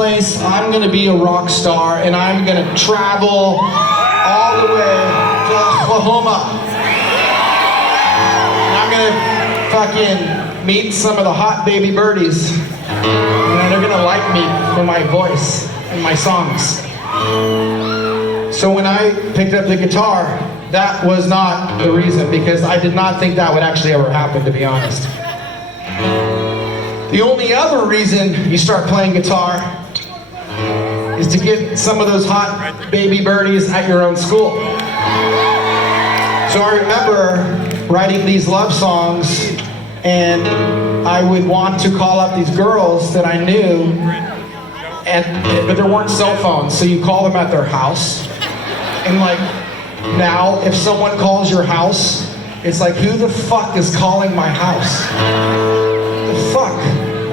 place, I'm gonna be a rock star and I'm gonna travel all the way to Oklahoma. And I'm gonna fucking meet some of the hot baby birdies. And they're gonna like me for my voice and my songs. So when I picked up the guitar, that was not the reason, because I did not think that would actually ever happen, to be honest. The only other reason you start playing guitar is to get some of those hot baby birdies at your own school. So I remember writing these love songs, and I would want to call up these girls that I knew, but there weren't cell phones, so you call them at their house. And like, now, if someone calls your house, it's like, who the fuck is calling my house? The fuck?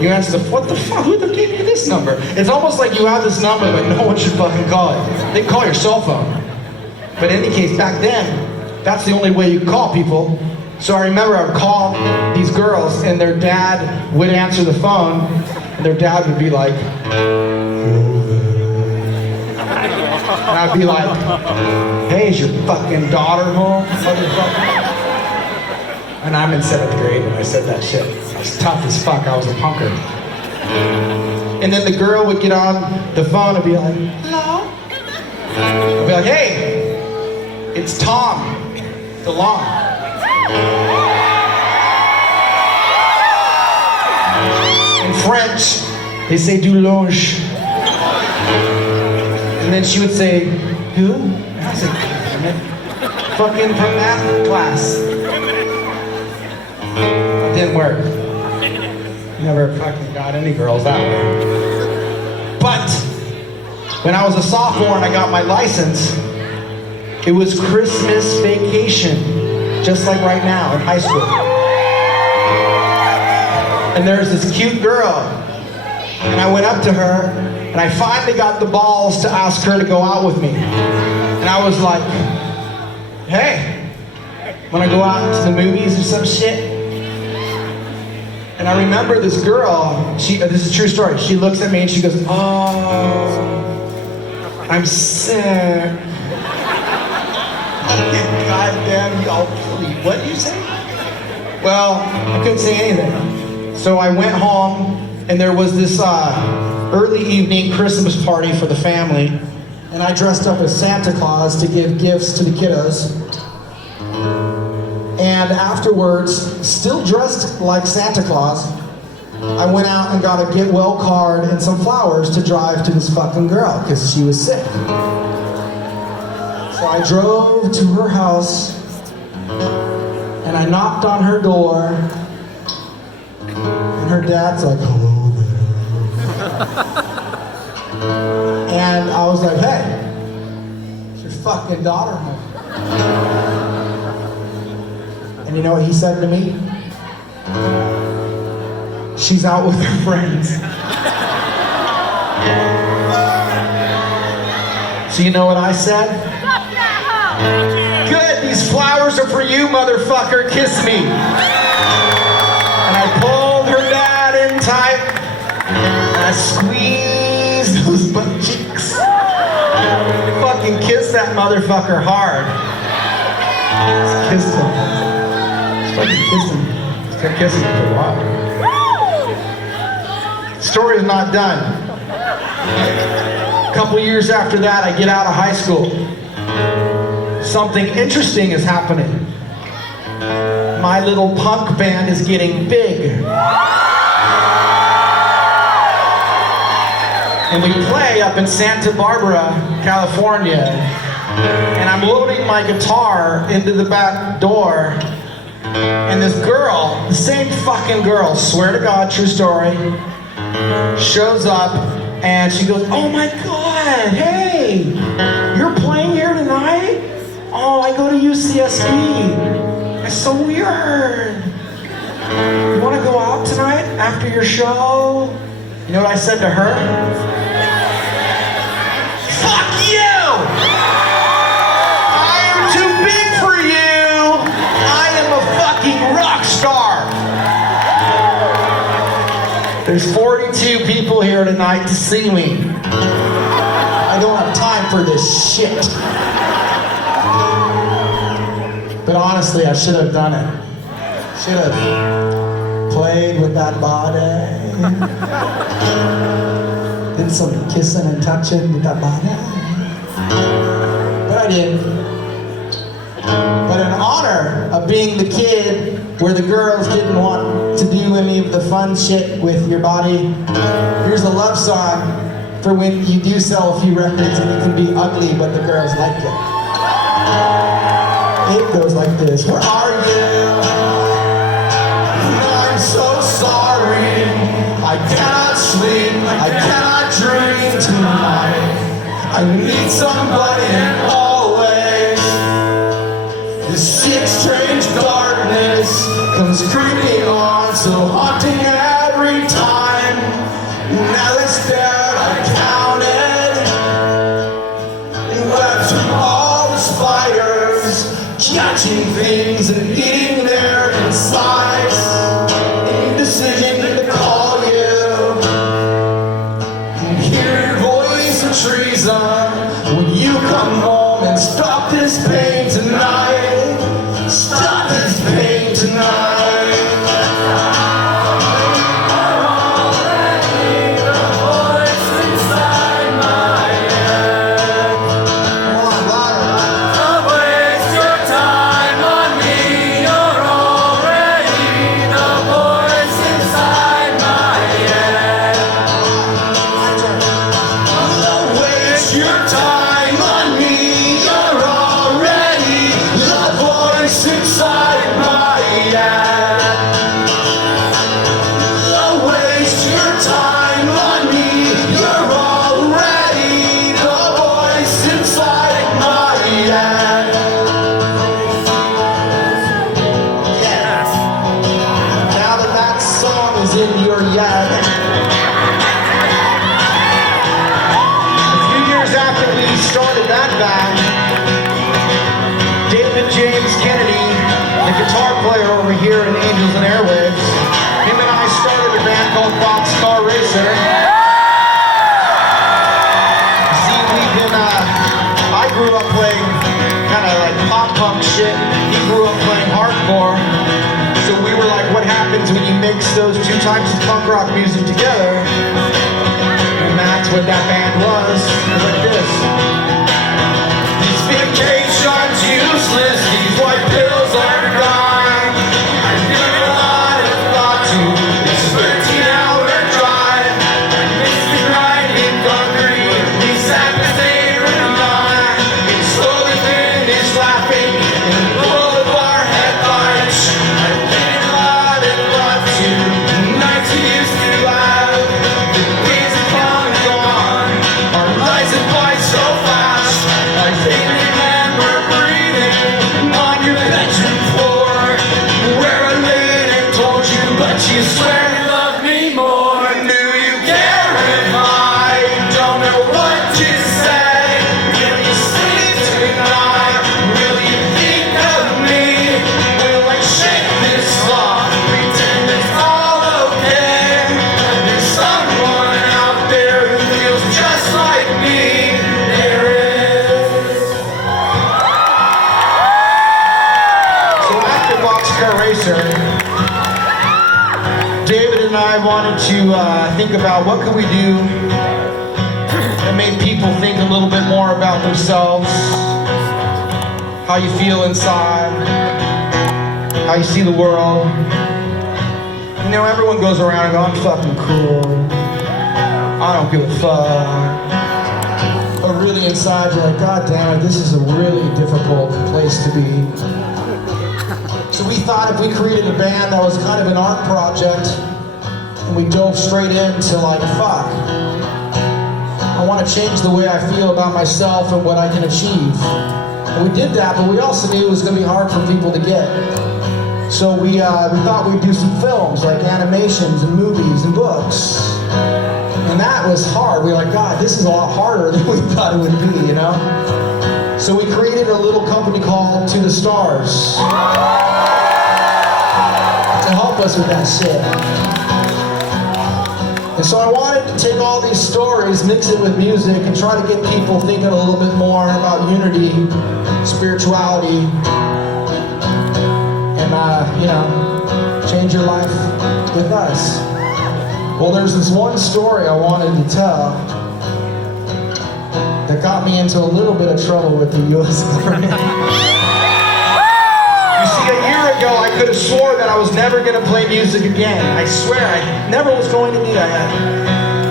You answer what the fuck? Who the gave you this number? It's almost like you have this number, but no one should fucking call it. They call your cell phone. But in any case, back then, that's the only way you could call people. So I remember I would call these girls, and their dad would answer the phone, and their dad would be like, and I'd be like, hey, is your fucking daughter home? And I'm in 7th grade and I said that shit. I was tough as fuck, I was a punker. And then the girl would get on the phone and be like, hello? I'd be like, hey, it's Tom, Delonge. In French, they say Delonge. And then she would say, who? And I said, fucking from math class. It didn't work. Never fucking got any girls that way. But when I was a sophomore and I got my license, it was Christmas vacation, just like right now in high school. And there's this cute girl, and I went up to her, and I finally got the balls to ask her to go out with me. And I was like, hey, wanna go out to the movies or some shit? And I remember this girl, this is a true story, she looks at me and she goes, oh, I'm sick. Goddamn y'all, what did you say? Well, I couldn't say anything. So I went home, and there was this early evening Christmas party for the family, and I dressed up as Santa Claus to give gifts to the kiddos. And afterwards, still dressed like Santa Claus, I went out and got a get well card and some flowers to drive to this fucking girl, because she was sick. So I drove to her house, and I knocked on her door, and her dad's like, hello. And I was like, hey, is your fucking daughter home? And you know what he said to me? She's out with her friends. So you know what I said? Good, these flowers are for you, motherfucker, kiss me. And I pulled her dad in tight, I squeezed those butt cheeks. Fucking kissed that motherfucker hard. Just kissed him. Just fucking kissed him. Just kept kissing him for a while. Story's not done. A couple years after that, I get out of high school. Something interesting is happening. My little punk band is getting big. And we play up in Santa Barbara, California. And I'm loading my guitar into the back door. And this girl, the same fucking girl, swear to God, true story, shows up and she goes, oh my God, hey, you're playing here tonight? Oh, I go to UCSB. It's so weird. You want to go out tonight after your show? You know what I said to her? Fuck you! I am too big for you! I am a fucking rock star! There's 42 people here tonight to see me. I don't have time for this shit. But honestly, I should have done it. Should have played with that body. Did some kissing and touching with that body. But I didn't. But in honor of being the kid where the girls didn't want to do any of the fun shit with your body, here's a love song for when you do sell a few records and you can be ugly but the girls like it. It goes like this. Where are you? I'm so sorry. I cannot sleep. I cannot dream tonight. I need somebody and always. This sick, strange darkness comes creeping on, so haunting every time. Now it's there, I counted. Left all the spiders, catching things and eating their insides. Indecision to call you, and hear your voice of treason when you come home and stop this pain tonight. Stop this pain tonight. Here in Angels and Airwaves. Him and I started a band called Boxcar Racer. See, I grew up playing kind of like pop punk shit. He grew up playing hardcore. So we were like, what happens when you mix those two types of punk rock music together? And that's what that band was. It was like this. These vacations useless, these white pills are gone. I wanted to think about what could we do that made people think a little bit more about themselves, how you feel inside, how you see the world. You know, everyone goes around and goes, I'm fucking cool, I don't give a fuck. But really inside you're like, God damn it, this is a really difficult place to be. So we thought if we created a band that was kind of an art project, and we dove straight into like, fuck, I want to change the way I feel about myself and what I can achieve. And we did that, but we also knew it was going to be hard for people to get. So we thought we'd do some films, like animations and movies and books. And that was hard. We were like, God, this is a lot harder than we thought it would be, you know? So we created a little company called To The Stars to help us with that shit. And so I wanted to take all these stories, mix it with music, and try to get people thinking a little bit more about unity, spirituality, and change your life with us. Well, there's this one story I wanted to tell that got me into a little bit of trouble with the U.S. government. You see, a year ago, I could have swore that I was never going to play music again. I swear, I never was going to do that.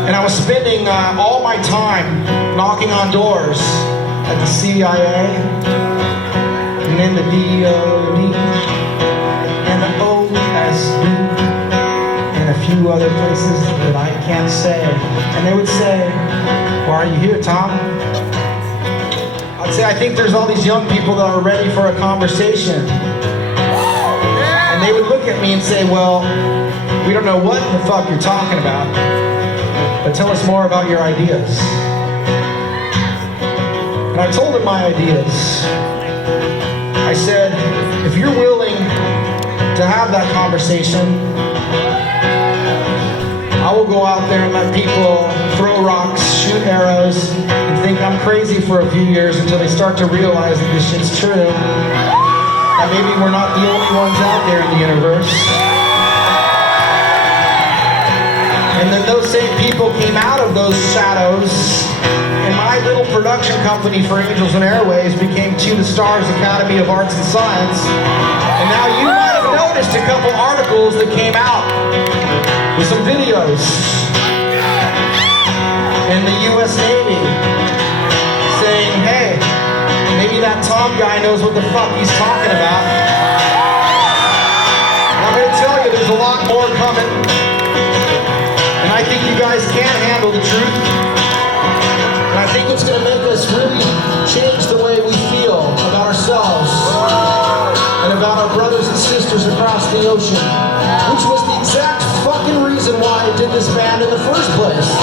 And I was spending all my time knocking on doors at the CIA, and then the DOD, and the OSD, and a few other places that I can't say. And they would say, "Why are you here, Tom?" I'd say, "I think there's all these young people that are ready for a conversation." And they would look at me and say, "Well, we don't know what the fuck you're talking about, but tell us more about your ideas." And I told them my ideas. I said, "If you're willing to have that conversation, I will go out there and let people throw rocks, shoot arrows, and think I'm crazy for a few years until they start to realize that this shit's true. And maybe we're not the only ones out there in the universe." And then those same people came out of those shadows, and my little production company for Angels and Airways became To the Stars Academy of Arts and Science. And now you might have noticed a couple articles that came out with some videos in the U.S. Navy saying, "Hey, maybe that Tom guy knows what the fuck he's talking about." And I'm going to tell you, there's a lot more coming. And I think you guys can handle the truth. And I think it's going to make us really change the way we feel about ourselves and about our brothers and sisters across the ocean, which was the exact fucking reason why I did this band in the first place.